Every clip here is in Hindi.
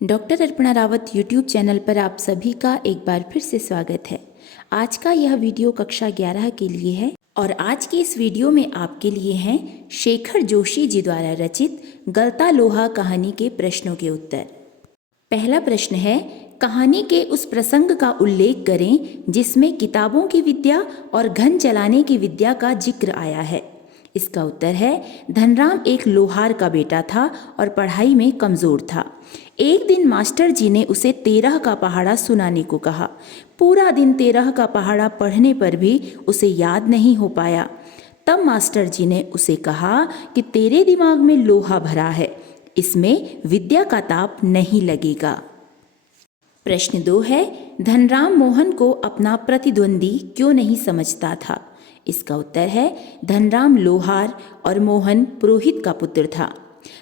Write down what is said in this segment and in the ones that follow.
Doctor Arpana Rawat YouTube channel पर आप सभी का एक बार फिर से स्वागत है। आज का यह वीडियो कक्षा 11 के लिए है और आज के इस वीडियो में आपके लिए हैं शेखर जोशी जी द्वारा रचित गलता लोहा कहानी के प्रश्नों के उत्तर। पहला प्रश्न है, कहानी के उस प्रसंग का उल्लेख करें जिसमें किताबों की विद्या और घन चलाने की विद्या का जिक्र आया है। इसका उत्तर है, धनराम एक लोहार का बेटा था और पढ़ाई में कमज़ोर था। एक दिन मास्टर जी ने उसे 13 का पहाड़ा सुनाने को कहा। पूरा दिन 13 का पहाड़ा पढ़ने पर भी उसे याद नहीं हो पाया। तब मास्टर जी ने उसे कहा कि तेरे दिमाग में लोहा भरा है, इसमें विद्या का ताप नहीं लगेगा। प्रश्न 2 है, धनराम मोहन को अपना प्रतिद्वंदी क्यों नहीं समझता था। इसका उत्तर है, धनराम लोहार और मोहन पुरोहित का पुत्र था।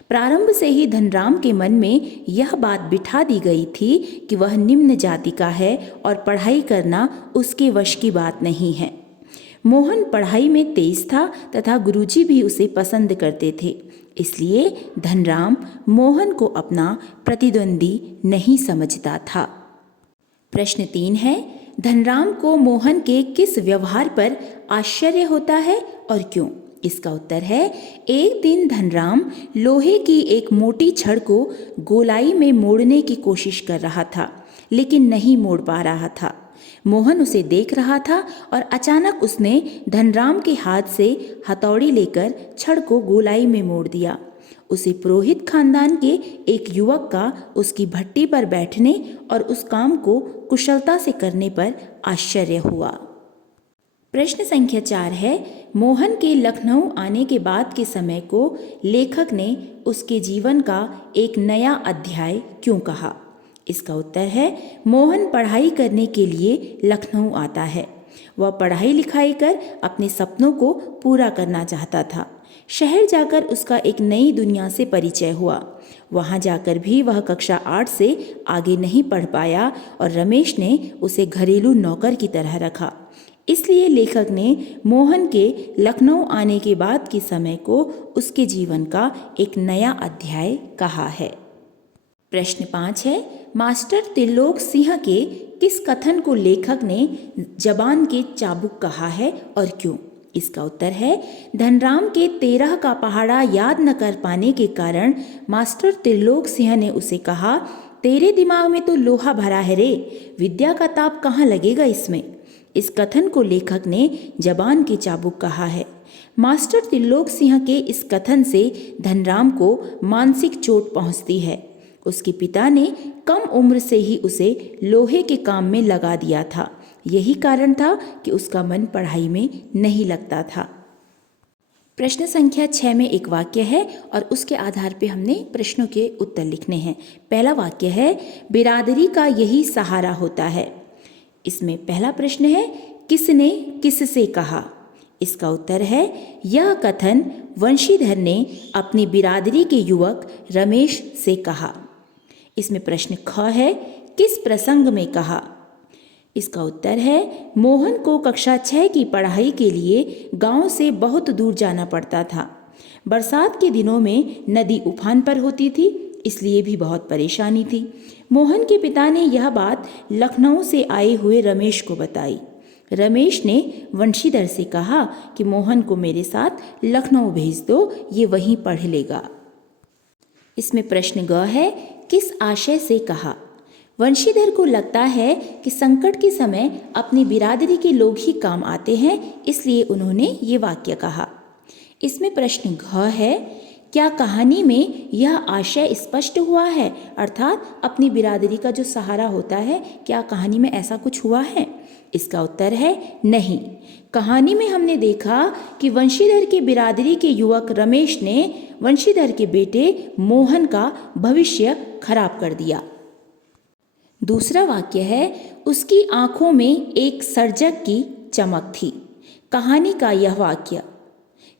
प्रारंभ से ही धनराम के मन में यह बात बिठा दी गई थी कि वह निम्न जाति का है और पढ़ाई करना उसके वश की बात नहीं है। मोहन पढ़ाई में तेज था तथा गुरुजी भी उसे पसंद करते थे, इसलिए धनराम मोहन को अपना प्रतिद्वंदी नहीं समझता था। प्रश्न 3 है, धनराम को मोहन के किस व्यवहार पर आश्चर्य होता है और क्यों। इसका उत्तर है, एक दिन धनराम लोहे की एक मोटी छड़ को गोलाई में मोड़ने की कोशिश कर रहा था, लेकिन नहीं मोड़ पा रहा था। मोहन उसे देख रहा था और अचानक उसने धनराम के हाथ से हथौड़ी लेकर छड़ को गोलाई में मोड़ दिया। उसे पुरोहित खानदान के एक युवक का उसकी भट्टी पर बैठने और उस काम को कुशलता से करने पर आश्चर्य हुआ। प्रश्न संख्या 4 है, मोहन के लखनऊ आने के बाद के समय को लेखक ने उसके जीवन का एक नया अध्याय क्यों कहा। इसका उत्तर है, मोहन पढ़ाई करने के लिए लखनऊ आता है। वह पढ़ाई लिखाई कर अपने सपनों को पूरा करना चाहता था। शहर जाकर उसका एक नई दुनिया से परिचय हुआ। वहाँ जाकर भी वह कक्षा 8 से आगे नहीं पढ़ पाया और रमेश ने उसे घरेलू नौकर की तरह रखा। इसलिए लेखक ने मोहन के लखनऊ आने के बाद के समय को उसके जीवन का एक नया अध्याय कहा है। प्रश्न 5 है, मास्टर त्रिलोक सिंह के किस कथन को लेखक ने जबान के चाबुक कहा है और क्यों। इसका उत्तर है, धनराम के 13 का पहाड़ा याद न कर पाने के कारण मास्टर त्रिलोक सिंह ने उसे कहा, तेरे दिमाग में तो लोहा भरा है रे, विद्या का ताप कहाँ लगेगा इसमें। इस कथन को लेखक ने जबान के चाबुक कहा है। मास्टर त्रिलोक सिंह के इस कथन से धनराम को मानसिक चोट पहुंचती है। उसके पिता ने कम उम्र से ही उसे लोहे के काम में लगा दिया था। यही कारण था कि उसका मन पढ़ाई में नहीं लगता था। प्रश्न संख्या 6 में एक वाक्य है और उसके आधार पर हमने प्रश्नों के उत्तर लिखने हैं। पहला वाक्य है, बिरादरी का यही सहारा होता है। इसमें पहला प्रश्न है, किसने किससे कहा। इसका उत्तर है, यह कथन वंशीधर ने अपनी बिरादरी के युवक रमेश से कहा। इसमें प्रश्न ख है, किस प्रसंग में कहा। इसका उत्तर है, मोहन को कक्षा 6 की पढ़ाई के लिए गांव से बहुत दूर जाना पड़ता था। बरसात के दिनों में नदी उफान पर होती थी, इसलिए भी बहुत परेशानी थी। मोहन के पिता ने यह बात लखनऊ से आए हुए रमेश को बताई। रमेश ने वंशीधर से कहा कि मोहन को मेरे साथ लखनऊ भेज दो, ये वहीं पढ़ लेगा। इसमें प्रश्न ग है, किस आशय से कहा। वंशीधर को लगता है कि संकट के समय अपनी बिरादरी के लोग ही काम आते हैं, इसलिए उन्होंने ये वाक्य कहा। इसमें प्रश्न घ है, क्या कहानी में यह आशय स्पष्ट हुआ है, अर्थात अपनी बिरादरी का जो सहारा होता है, क्या कहानी में ऐसा कुछ हुआ है। इसका उत्तर है, नहीं। कहानी में हमने देखा कि वंशीधर के बिरादरी के युवक रमेश ने वंशीधर के बेटे मोहन का भविष्य खराब कर दिया। दूसरा वाक्य है, उसकी आंखों में एक सर्जक की चमक थी। कहानी का यह वाक्य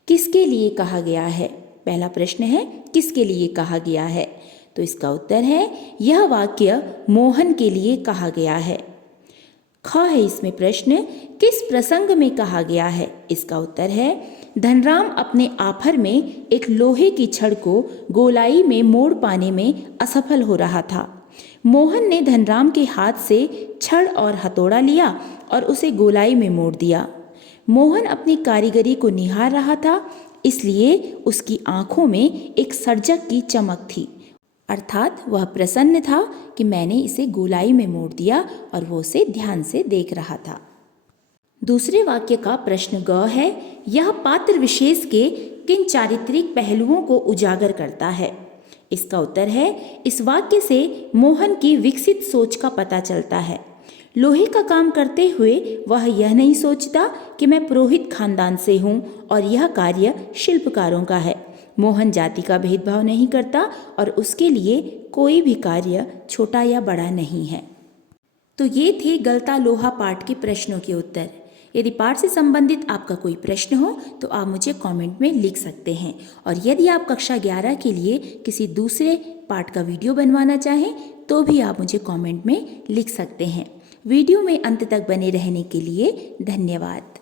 किसके लिए कहा गया है। पहला प्रश्न है, किसके लिए कहा गया है, तो इसका उत्तर है, यह वाक्य मोहन के लिए कहा गया है। ख है इसमें प्रश्न, किस प्रसंग में कहा गया है। इसका उत्तर है, धनराम अपने आफर में एक लोहे की छड़ को गोलाई में मोड़ पाने में असफल हो रहा था। मोहन ने धनराम के हाथ से छड़ और हथौड़ा लिया और उसे गोलाई में मोड़ दिया। मोहन अपनी कारीगरी को निहार रहा था, इसलिए उसकी आंखों में एक सर्जक की चमक थी, अर्थात वह प्रसन्न था कि मैंने इसे गोलाई में मोड़ दिया और वो उसे ध्यान से देख रहा था। दूसरे वाक्य का प्रश्न ग है, यह पात्र विशेष के किन चारित्रिक पहलुओं को उजागर करता है? इसका उत्तर है, इस वाक्य से मोहन की विकसित सोच का पता चलता है। लोहे का काम करते हुए वह यह नहीं सोचता कि मैं पुरोहित खानदान से हूँ और यह कार्य शिल्पकारों का है। मोहन जाति का भेदभाव नहीं करता और उसके लिए कोई भी कार्य छोटा या बड़ा नहीं है। तो ये थे गलता लोहा पाठ के प्रश्नों के उत्तर। यदि पाठ से संबंधित आपका कोई प्रश्न हो तो आप मुझे कमेंट में लिख सकते हैं, और यदि आप कक्षा 11 के लिए किसी दूसरे पाठ का वीडियो बनवाना चाहें तो भी आप मुझे कमेंट में लिख सकते हैं। वीडियो में अंत तक बने रहने के लिए धन्यवाद।